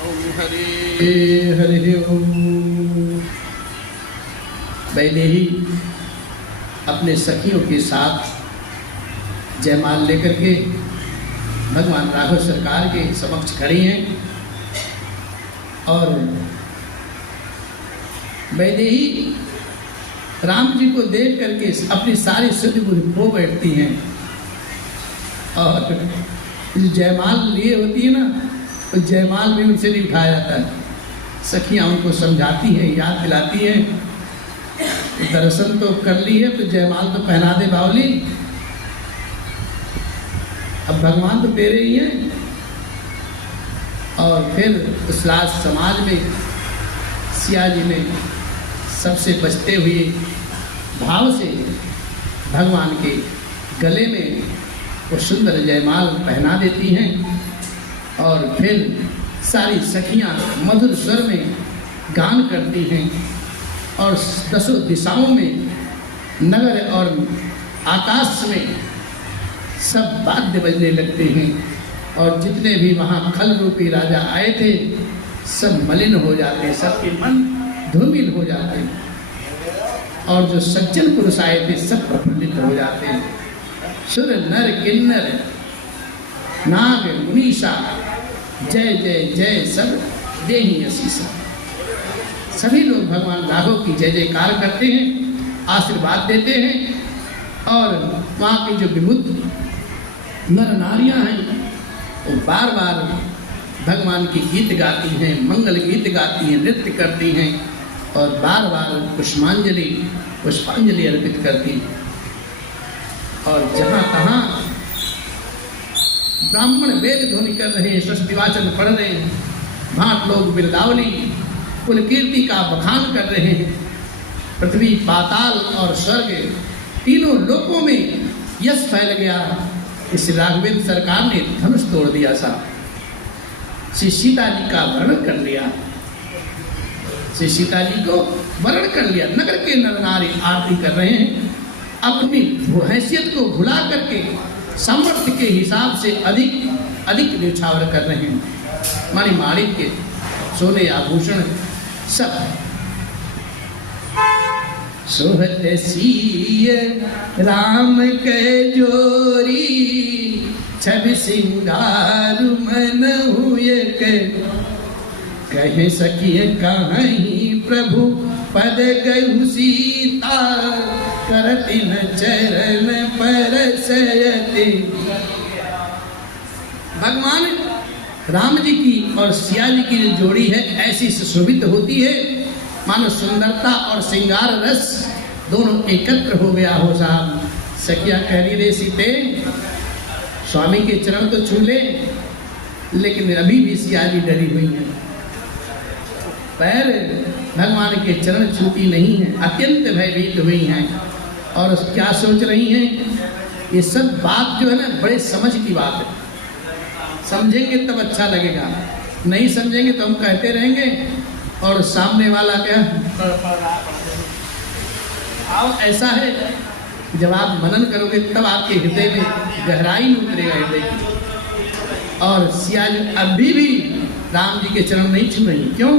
हरि हरि ओम। वैदेही अपने सखियों के साथ जयमाल लेकर के भगवान राघव सरकार के समक्ष खड़ी हैं और वैदेही राम जी को देख करके अपनी सारी सुधि बुद्धि खो बैठती हैं और जयमाल लिए होती है ना, तो जयमाल भी उनसे नहीं उठाया जाता है। सखियाँ उनको समझाती हैं, याद दिलाती हैं, दर्शन तो कर ली है तो जयमाल तो पहना दे बावली, अब भगवान तो तेरे ही हैं। और फिर उस लास्ट समाज में सिया जी ने सबसे बचते हुए भाव से भगवान के गले में वो सुंदर जयमाल पहना देती हैं और फिर सारी सखियाँ मधुर स्वर में गान करती हैं और दसों दिशाओं में, नगर और आकाश में सब वाद्य बजने लगते हैं और जितने भी वहाँ खल रूपी राजा आए थे सब मलिन हो जाते हैं, सबके मन धूमिल हो जाते हैं और जो सज्जन पुरुष आए थे सब प्रफुल्लित हो जाते हैं। सुर नर किन्नर नाग मुनीषा जय जय जय सब देहि असीसा। सभी लोग भगवान राघव की जय जयकार करते हैं, आशीर्वाद देते हैं और वहाँ की जो विमुक्त नर नारियाँ हैं वो बार बार भगवान की गीत गाती हैं, मंगल गीत गाती हैं, नृत्य करती हैं और बार बार पुष्पांजलि अर्पित करती हैं। और जहाँ तहाँ ब्राह्मण वेद ध्वनि कर रहे हैं, षष्ठी वाचन पढ़ रहे हैं, भाट लोग बिरदावली कुल कीर्ति का बखान कर रहे हैं। पृथ्वी पाताल और स्वर्ग तीनों लोकों में यश फैल गया। इस राघवेंद्र सरकार ने धनुष तोड़ दिया सा, श्री सीता जी का वर्णन कर लिया, श्री सीता जी को वर्ण कर लिया। नगर के नर नारी आरती कर रहे हैं, अपनी हैसियत को भुला करके सामर्थ्य के हिसाब से अधिक अधिक न्यौछावर कर रहे हैं। मारी माणिक के सोने आभूषण सब सोहत सीय राम के जोरी, छवि सिंगार मन हुए के कहे सकिए कहीं प्रभु पद गयु सीता, करती न चरण पर सयते। भगवान राम जी की और सिया जी की जो जोड़ी है ऐसी सुशोभित होती है मानो सुंदरता और श्रृंगार रस दोनों एकत्र हो गया हो। साहब सखिया कह रही रे सीते स्वामी के चरण तो छू ले, लेकिन अभी भी सिया जी डरी हुई है, पैर भगवान के चरण छूती नहीं है, अत्यंत भयभीत हुई हैं और क्या सोच रही हैं। ये सब बात जो है ना बड़े समझ की बात है, समझेंगे तब अच्छा लगेगा, नहीं समझेंगे तो हम कहते रहेंगे और सामने वाला क्या अब ऐसा है जब आप मनन करोगे तब आपके हृदय में गहराई में उतरेगा हृदय की। और सिया जी अभी भी राम जी के चरण नहीं छू रही। क्यों?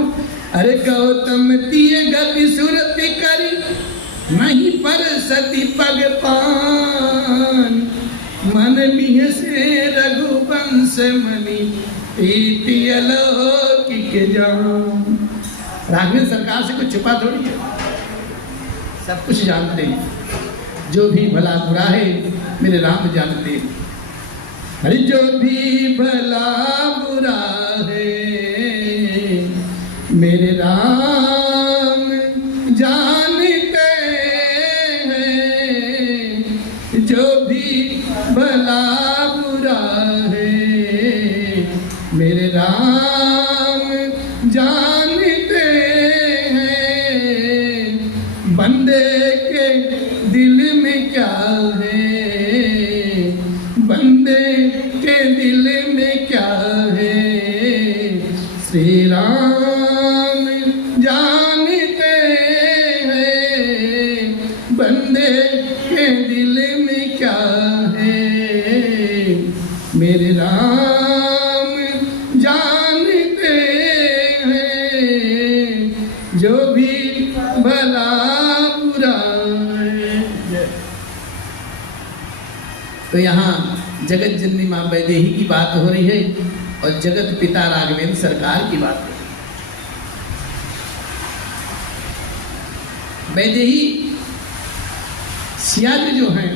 अरे गौतम तीय गति सुरति करी, नहीं पर सती पग पान, मन मिह से रघुवंश मणि प्रीति अलौकिक जान। राघवेंद्र सरकार से कुछ छुपा थोड़ी है, सब कुछ जानते हैं, जो भी भला बुरा है मेरे राम जानते हैं। अरे जो भी भला बुरा है मेरे राम जानते हैं, जो भी भला बुरा है मेरे राम जानते हैं। बंदे के दिल में क्या है, बंदे के दिल में क्या है, श्री राम जानते हैं। बंदे के दिल में क्या है, मेरे राम जानते जगत जननी माँ वैदेही की बात हो रही है और जगत पिता राघवेंद्र सरकार की बात हो रही है। वैदेही सिया जी जो हैं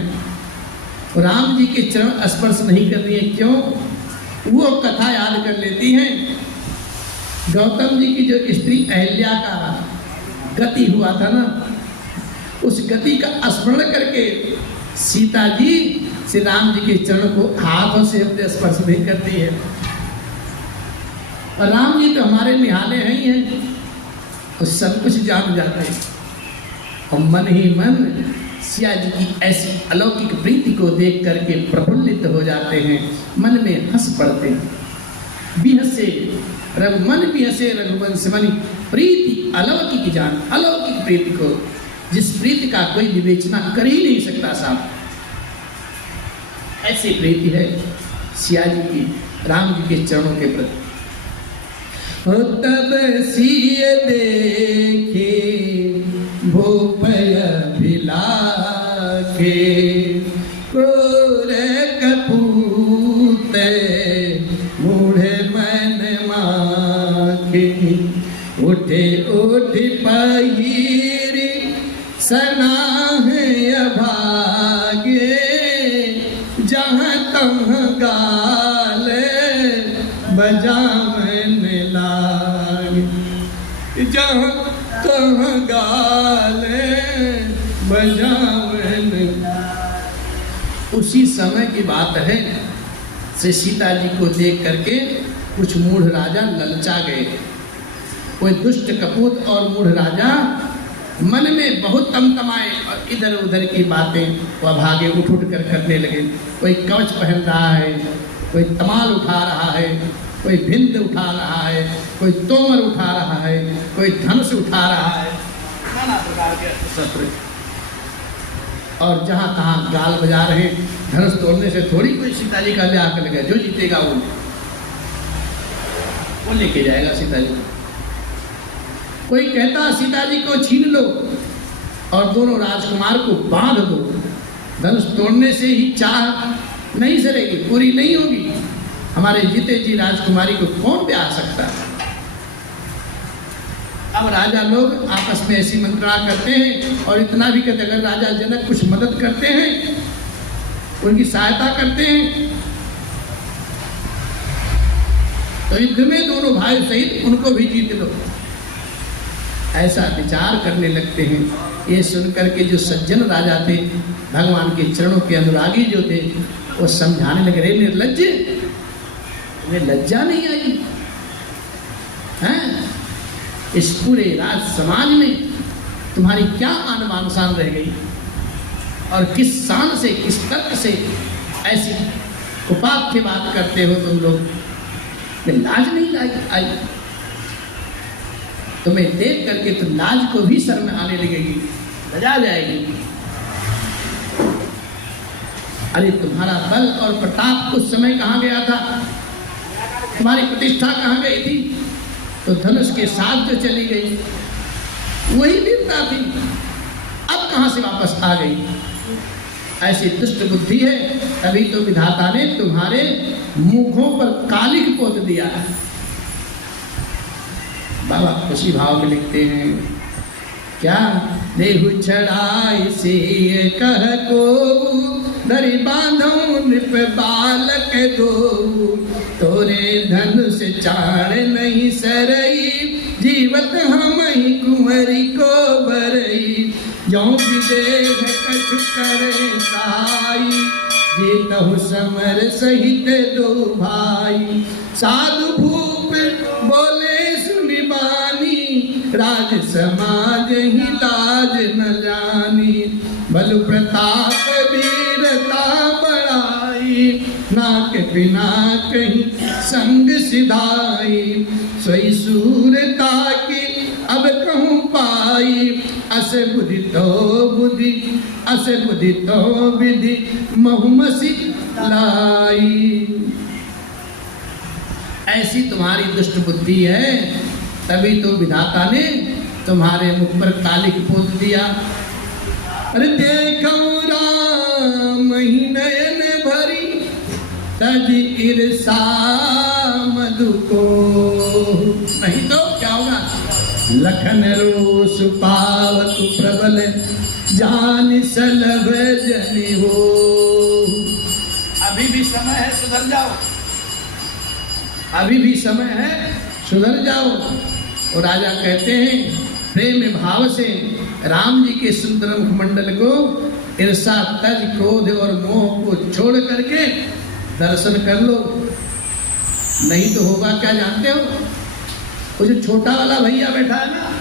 राम जी के चरण स्पर्श नहीं कर रही है, क्यों? वो कथा याद कर लेती हैं। गौतम जी की जो स्त्री अहिल्या का गति हुआ था ना, उस गति का स्मरण करके सीता जी श्री राम जी के चरण को हाथों से अपने स्पर्श नहीं करती है। और राम जी तो हमारे निहाले हैं ही हैं, और सब कुछ जान जाते हैं। और मन ही मन सिया जी की ऐसी अलौकिक प्रीति को देख करके प्रफुल्लित हो जाते हैं, मन में हंस पड़ते हैं। बिहसे मन बिहसे रघुवंश मनि प्रीति अलौकिक जान, अलौकिक प्रीति को, जिस प्रीति का कोई विवेचना कर ही नहीं सकता साहब, ऐसी प्रीति है सिया जी की राम जी के चरणों के प्रति। तब सिय देखे भूपय भिलाखे, क्रूर कपूत मूढ़ मन माखे, उठे उठ पहिरी सनाह अभागे, जहाँ तहाँ गाल बजावन लागे, जहाँ तहाँ गाल बजावन। उसी समय की बात है, से सीता जी को देख करके कुछ मूढ़ राजा ललचा गए। कोई दुष्ट कपूत और मूढ़ राजा मन में बहुत तमतमाए और इधर उधर की बातें वह भागे उठ उठ कर करने लगे। कोई कवच पहन रहा है, कोई तमाल उठा रहा है, कोई भिंद उठा रहा है, कोई तोमर उठा रहा है, कोई धनुष उठा रहा है, नाना प्रकार के शस्त्र। और जहाँ तहाँ गाल बजा रहे। धनुष तोड़ने से थोड़ी कोई सीता जी का ले आकर लगे, जो जीतेगा वो लेके जाएगा सीता जी। कोई कहता सीता जी को छीन लो और दोनों राजकुमार को बांध दो, धनुष तोड़ने से ही चाह नहीं सरेगी, पूरी नहीं होगी। हमारे जीते जी राजकुमारी को कौन ब्याह सकता है? अब राजा लोग आपस में ऐसी मंत्रणा करते हैं और इतना भी कहते, अगर राजा जनक कुछ मदद करते हैं, उनकी सहायता करते हैं, तो युद्ध में दोनों भाई सहित उनको भी जीत लो, ऐसा विचार करने लगते हैं। ये सुनकर के जो सज्जन राजा थे, भगवान के चरणों के अनुरागी जो थे, वो समझाने लगे, रे निर्लज्ज, तुम्हें लज्जा नहीं आई हैं? इस पूरे राज समाज में तुम्हारी क्या मान शान रह गई? और किस शान से, किस तर्क से ऐसी उपाध्य बात करते हो तुम लोग? लाज नहीं आई? तुम्हें देख करके तो लाज को भी शर्म आने लगेगी, लजा जाएगी। अरे तुम्हारा बल और प्रताप उस समय कहाँ गया था? तुम्हारी प्रतिष्ठा कहाँ गई थी? तो धनुष के साथ जो चली गई वही वीरता थी, अब कहाँ से वापस आ गई? ऐसी दुष्ट बुद्धि है, तभी तो विधाता ने तुम्हारे मुखों पर कालिक पोत दिया। बाबा खुशी भाव में लिखते हैं, क्या देहु चढ़ाई से कह को, धरि बांधो नृप बालक दो, तोरे धनुष चाण नहीं सरई, जीवत हम ही कुंवरी को बरई, जौं विदेह कछु करे सहाई, जीतहु समर सहित दो भाई, साधु भूप बोले सुनि बानी, राज समाज ही लाज न जानी, बल प्रताप वीरता बढ़ाई, नाक बिना कहीं संग सिधाई, सोई सूरता की अब कहूँ पाई, अस बुद्धि तो विधि महुमसी लाई। ऐसी तुम्हारी दुष्ट बुद्धि है, तभी तो विधाता ने तुम्हारे मुख पर कालिक पोत दिया। अरे देखो राम ही नयन भरी तज ईर्षा मधु को, नहीं तो क्या होगा? लखन रोष पावत प्रबल जान सलभ जनि हो। अभी भी समय है, सुधर जाओ, अभी भी समय है, सुधर जाओ। और राजा कहते हैं प्रेम भाव से राम जी के सुंदर मुखमंडल को ईर्षा, तज, क्रोध और मोह को छोड़ करके दर्शन कर लो। नहीं तो होगा क्या जानते हो? वो जो छोटा वाला भैया बैठा है ना,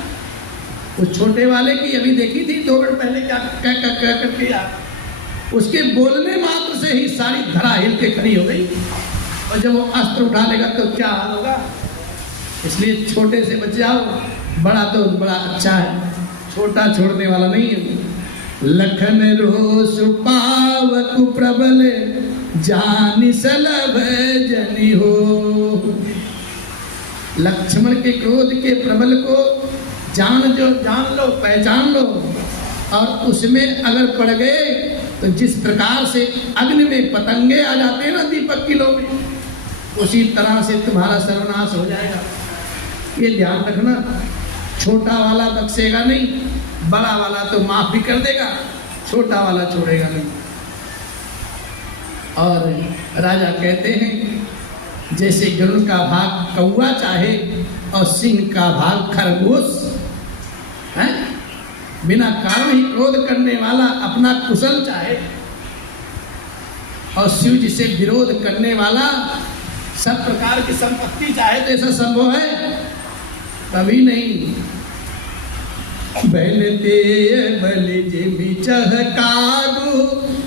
उस छोटे वाले की अभी देखी थी 2 मिनट पहले क्या कह करके यार, उसके बोलने मात्र से ही सारी धरा हिल के खड़ी हो गई। और जब वो अस्त्र उठा लेगा तो क्या हाल होगा? इसलिए छोटे से बच जाओ, बड़ा तो बड़ा अच्छा है, छोटा छोड़ने वाला नहीं है। लखन रोष पावक प्रबल जानि सलभ जनि हो। लक्ष्मण के क्रोध के प्रबल को जान लो, पहचान लो, और उसमें अगर पड़ गए तो जिस प्रकार से अग्नि में पतंगे आ जाते हैं ना दीपक किलो में, उसी तरह से तुम्हारा सर्वनाश हो जाएगा। ये ध्यान रखना, छोटा वाला बख्शेगा नहीं, बड़ा वाला तो माफ भी कर देगा, छोटा वाला छोड़ेगा नहीं। और राजा कहते हैं जैसे गरुड़ का भाग कौवा चाहे और सिंह का भाग खरगोश है, बिना कारण ही क्रोध करने वाला अपना कुशल चाहे, और शिव जी से विरोध करने वाला सब प्रकार की संपत्ति चाहे, तो ऐसा संभव है? कभी नहीं। बैलते बल जिमि चहकागु,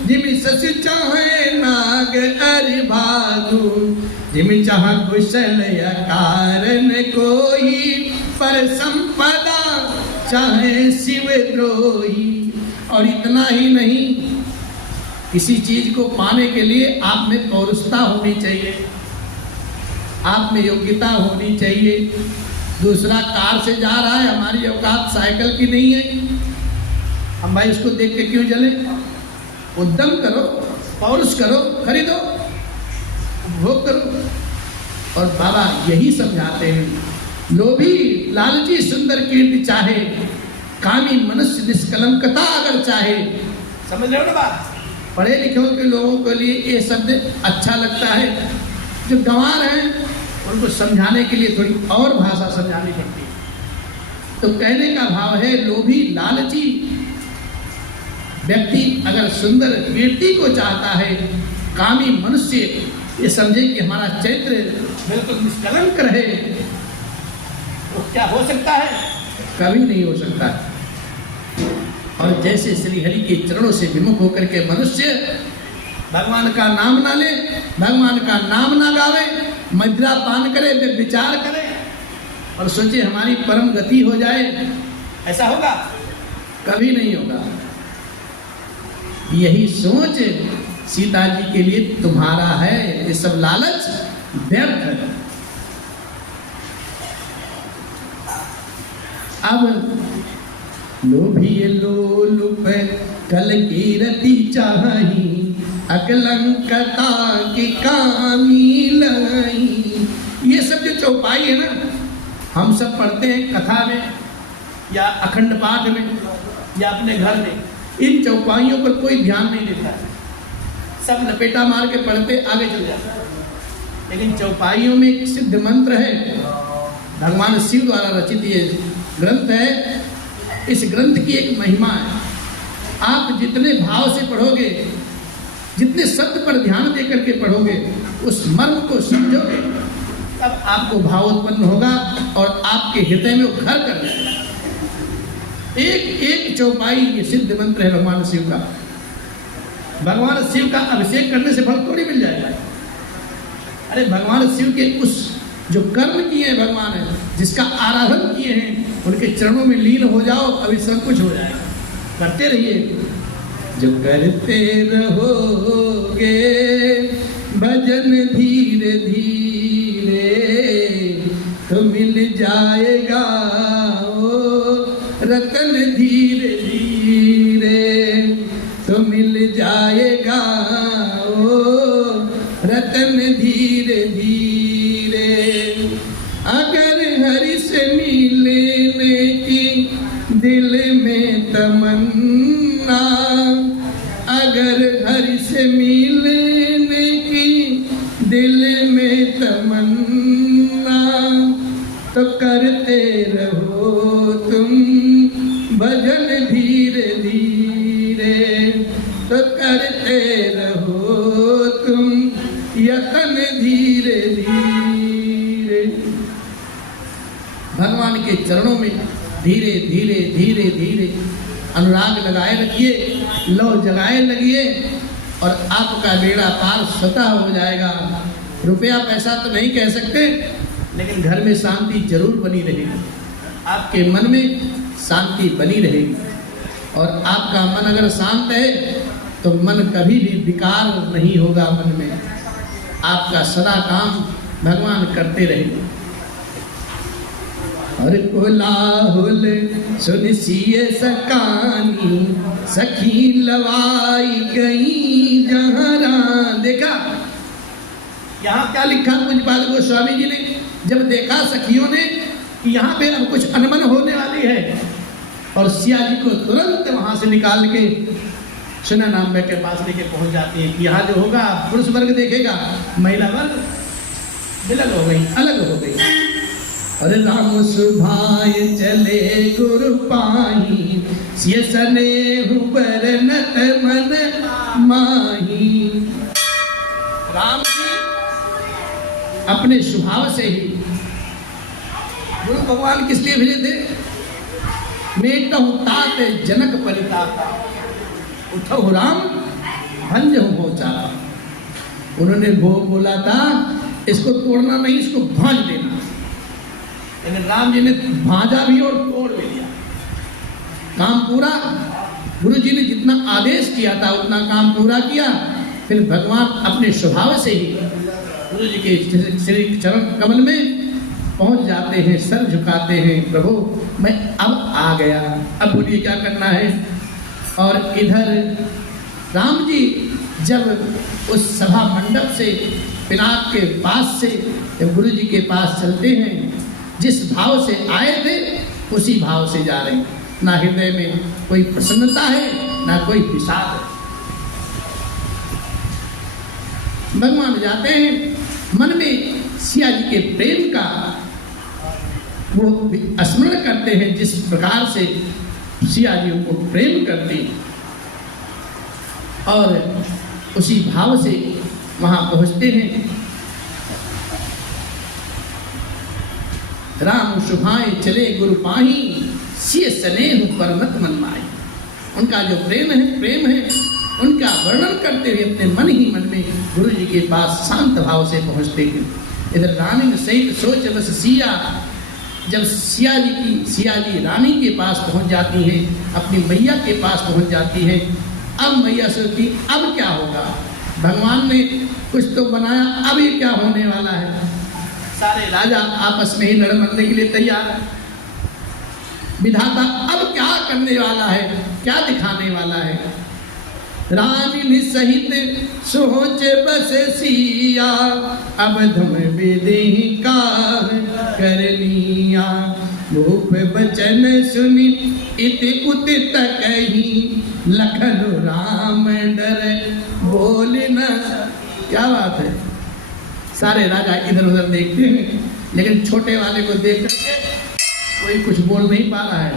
जिमि सस चाहे नाग अरि भागु, जिमि चाह कुशल कारण कोई, पर संपदा चाहे शिव द्रोही। और इतना ही नहीं, किसी चीज को पाने के लिए आप में पौरुषता होनी चाहिए, आप में योग्यता होनी चाहिए। दूसरा कार से जा रहा है, हमारी औकात साइकिल की नहीं है, हम भाई उसको देख के क्यों जले? उद्यम करो, पौरुष करो, खरीदो, उपभोग करो। और बाबा यही समझाते हैं, लोभी लालची सुंदर कीर्ति चाहे, कामी मनुष्य निष्कलंकता अगर चाहे। समझ रहे हो ना बात? पढ़े लिखे के लोगों के लिए ये शब्द अच्छा लगता है, जो गंवार हैं उनको समझाने के लिए थोड़ी और भाषा समझानी पड़ती है। तो कहने का भाव है, लोभी लालची व्यक्ति अगर सुंदर कीर्ति को चाहता है, कामी मनुष्य ये समझे कि हमारा चरित्र बिल्कुल निष्कलंक रहे, वो क्या हो सकता है? कभी नहीं हो सकता। और जैसे श्री हरि के चरणों से विमुख होकर के मनुष्य भगवान का नाम ना ले, भगवान का नाम ना गावे, मदिरा पान करे, विचार करे और सोचे हमारी परम गति हो जाए, ऐसा होगा? कभी नहीं होगा। यही सोच सीता जी के लिए तुम्हारा है, ये सब लालच व्यर्थ है। अब लोभी लोलुप कल की रति चाही, अकलंकता की कामी लाई। ये सब जो चौपाई है ना, हम सब पढ़ते हैं कथा में या अखंड पाठ में या अपने घर में, इन चौपाइयों पर कोई ध्यान नहीं देता है, सब लपेटा मार के पढ़ते आगे चल जाता है। लेकिन चौपाइयों में एक सिद्ध मंत्र है, भगवान शिव द्वारा रचित ये ग्रंथ है। इस ग्रंथ की एक महिमा है, आप जितने भाव से पढ़ोगे, जितने शब्द पर ध्यान दे करके पढ़ोगे, उस मर्म को समझोगे, तब आपको भाव उत्पन्न होगा और आपके हृदय में वो घर कर जाएगा। एक एक चौपाई ये सिद्ध मंत्र है भगवान शिव का। भगवान शिव का अभिषेक करने से फल थोड़ी मिल जाएगा। अरे भगवान शिव के उस जो कर्म किए हैं भगवान है, जिसका आराधन किए हैं, उनके चरणों में लीन हो जाओ, अभी सब कुछ हो जाएगा। करते रहिए, जो करते रहोगे भजन धीरे धीरे, तो मिल जाएगा ओ रतन धीरे धीरे, तो मिल जाएगा ओ रतन तो करते रहो तुम भजन धीरे धीरे, तो करते रहो तुम यतन धीरे धीरे। भगवान के चरणों में धीरे धीरे धीरे धीरे अनुराग लगाए रखिए, लौ जगाए लगिए और आपका बेड़ा पार स्वतः हो जाएगा। रुपया पैसा तो नहीं कह सकते, लेकिन घर में शांति जरूर बनी रहेगी, आपके मन में शांति बनी रहेगी। और आपका मन अगर शांत है तो मन कभी भी विकार नहीं होगा मन में, आपका सदा काम भगवान करते रहेंगे। और कोलाहुल सुन सिए सकानी, सखी लवाई गई जहरा। देखा यहाँ क्या लिखा पूज्यपाद गोस्वामी जी ने, जब देखा सखियों ने कि यहाँ पे अब कुछ अनबन होने वाली है, और सिया जी को तुरंत वहां से निकाल के सुना नाम के पास लेके पहुंच जाती है कि यहाँ जो होगा पुरुष वर्ग देखेगा, महिला वर्ग विलग हो गई, अलग हो गई। और राम सुभाय चले गुरु पाही, सिय स्नेहु बरनत मन माही। राम जी अपने स्वभाव से ही, गुरु भगवान किस लिए भेजे थे? मेटहु तात जनक परिताप, उठो राम भंजहु हो चापा। उन्होंने वो बोला था इसको तोड़ना नहीं, इसको भांज देना, लेकिन राम जी ने भांजा भी और तोड़ भी दिया। काम पूरा, गुरु जी ने जितना आदेश किया था उतना काम पूरा किया। फिर भगवान अपने स्वभाव से ही गुरु जी के श्री चरण कमल में पहुंच जाते हैं, सर झुकाते हैं, प्रभु मैं अब आ गया, अब बोलिए क्या करना है। और इधर राम जी जब उस सभा मंडप से पिनाक के पास से जब गुरु जी के पास चलते हैं, जिस भाव से आए थे उसी भाव से जा रहे हैं, ना हृदय में कोई प्रसन्नता है ना कोई विषाद है। भगवान जाते हैं, मन में सिया जी के प्रेम का वो स्मरण करते हैं, जिस प्रकार से सिया जी उनको प्रेम करती, और उसी भाव से वहां पहुंचते हैं। राम शुभाए चले गुरु पाही, सिय स्नेहु परमत मन माही। उनका जो प्रेम है उनका वर्णन करते हुए अपने मन ही मन में गुरु जी के पास शांत भाव से पहुंचते हैं। इधर रानी सहित सोच बस सिया, जब सिया जी रानी के पास पहुंच जाती है, अपनी मैया के पास पहुंच जाती है। अब मैया सोचती अब क्या होगा, भगवान ने कुछ तो बनाया, अब ये क्या होने वाला है। सारे राजा आपस में ही लड़ मरने के लिए तैयार है। विधाता अब क्या करने वाला है, क्या दिखाने वाला है। रानी सहित सोच बस सिया, अब धम विधि का करनिया। भूप बचन सुनी इति उत तकही, लखन राम डर बोल न। क्या बात है, सारे राजा इधर उधर देखते हैं, लेकिन छोटे वाले को देख करके कोई कुछ बोल नहीं पा रहा है।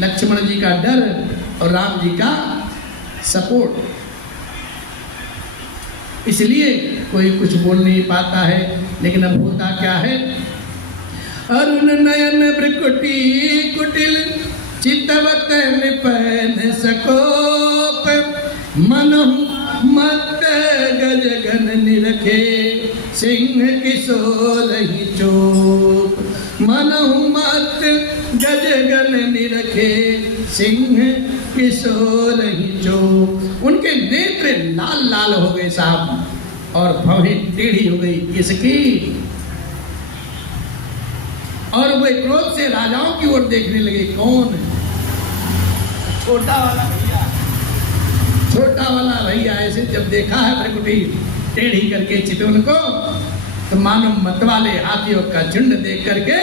लक्ष्मण जी का डर और राम जी का सपोर्ट, इसलिए कोई कुछ बोल नहीं पाता है। लेकिन अब होता क्या है, अरुण नयन भ्रकुटी कुटिल, चितवत निपन सकोप, मनहु मत गज गन निरखे, सिंह किशोर ही चोप। मनहु मत गज गन निरखे, सिंह किशोर ही चोप। उनके नेत्र लाल लाल हो गए साहब, और भवें टेढ़ी हो गई। किसकी? और वे क्रोध से राजाओं की ओर देखने लगे। कौन? छोटा वाला भैया। छोटा वाला भैया ऐसे जब देखा है भ्रकुटी टेढ़ी करके चितवन को, तो मानो मतवाले हाथियों का झुंड देख करके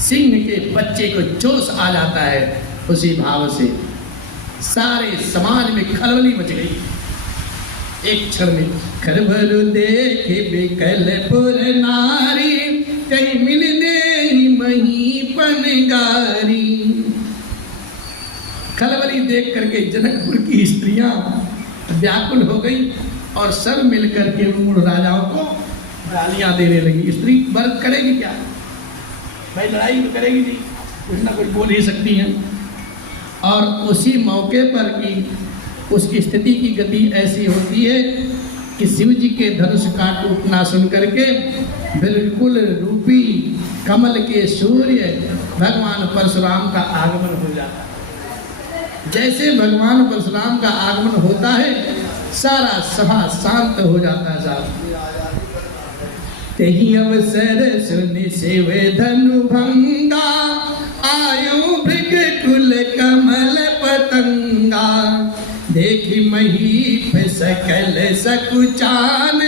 सिंह के बच्चे को जोश आ जाता है। उसी भाव से सारे समाज में खलबली मच गई एक क्षण में। खरबरु देख बिकलपुर नारी, कहीं मिल दे पवन गारी। खलबली देख करके जनकपुर की स्त्रियां व्याकुल हो गई और सब मिलकर के मूढ़ राजाओं को गालियां देने लगी। स्त्री व्रत करेगी क्या भाई, लड़ाई तो करेगी नहीं, कुछ ना कुछ बोल ही सकती हैं। और उसी मौके पर की उसकी स्थिति की गति ऐसी होती है कि शिव जी के धनुष का टूटना सुन करके बिल्कुल रूपी कमल के सूर्य भगवान परशुराम का आगमन हो जाता है। जैसे भगवान परशुराम का आगमन होता है सारा सभा शांत हो जाता है साहब। तेहि अवसर सुनि शिव धनु भंगा, आयु भृग कुल कमल पतंगा। देखि महीप सकल सकुचान,